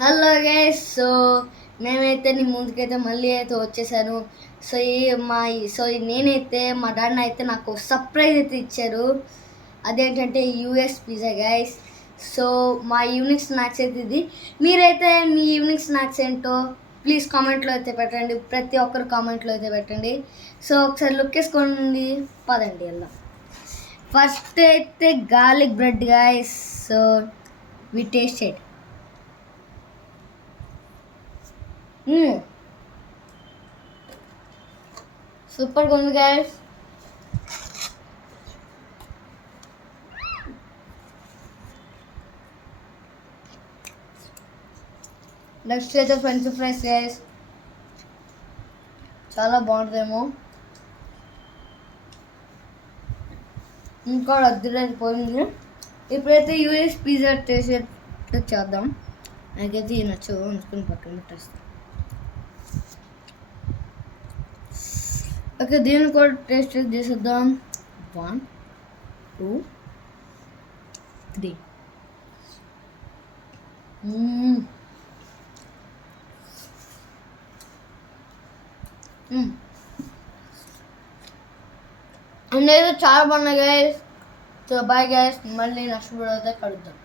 Hello guys. So మేమైతే నీ ముందుకైతే మళ్ళీ అయితే వచ్చేసాను. సో నేనైతే మా డాడీ అయితే నాకు సర్ప్రైజ్ అయితే ఇచ్చారు. అదేంటంటే యూఎస్ పిజ్జా గైస్. సో మా ఈవినింగ్ స్నాక్స్ అయితే ఇది. మీరైతే మీ ఈవినింగ్ స్నాక్స్ ఏంటో ప్లీజ్ కామెంట్లో అయితే పెట్టండి. ప్రతి ఒక్కరు కామెంట్లో అయితే పెట్టండి. సో ఒకసారి లుక్ వేసుకోండి. పదండి వెళ్దాం. ఫస్ట్ అయితే garlic bread guys. So we tasted. సూపర్గా ఉంది గైస్. నెక్స్ట్ అయితే ఫ్రెంచ్ ఫ్రైస్ గైస్. చాలా బాగుంటుందేమో. ఇంకా అద్దరైపోయింది. ఇప్పుడైతే యూఎస్ పిజ్జా టేస్ట్ చేద్దాం. నాకైతే ఈ నచ్చవు అందుకుని పక్కన పెట్టేస్తాను. ఓకే, దీన్ని కూడా టేస్ట్ చేసేద్దాం. 1 2 3. అందరైతే చాలా బాగున్నాయి గైస్. సో బాయ్ గైస్, మళ్ళీ నెక్స్ట్ వీడియోతో కలుద్దాం.